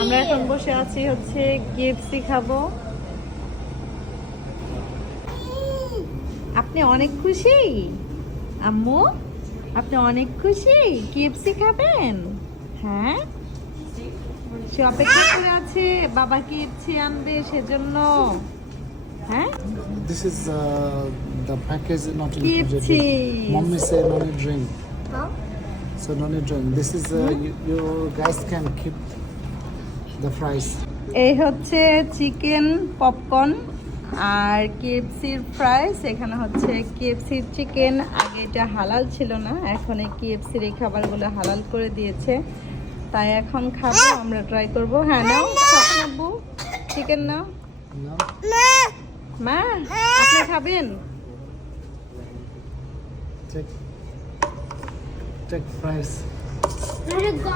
আমরা এখন বসে আছি হচ্ছে কেএফসি খাবো। আপনি অনেক খুশি আম্মু? আপনি অনেক খুশি কেএফসি খাবেন? হ্যাঁ, সে অপেক্ষা করে আছে বাবা কেএফসি আনবে সেজন্য। হ্যাঁ, This is the package not KFC. included. Mommy say no need drink. Huh? So no need drink. This is you guys can keep the fries. এই হচ্ছে চিকেন পপকর্ন আর কেএফসির ফ্রাইস। এখানে হচ্ছে কেএফসির চিকেন, আগে এটা হালাল ছিল না, এখন এই কেএফসির এই খাবারগুলো হালাল করে দিয়েছে, তাই এখন খাবো, আমরা ট্রাই করবো। হ্যাঁ নাও খাবো, চিকেন নাও। No. মা আপনি খাবেন? Take fries. Let it go.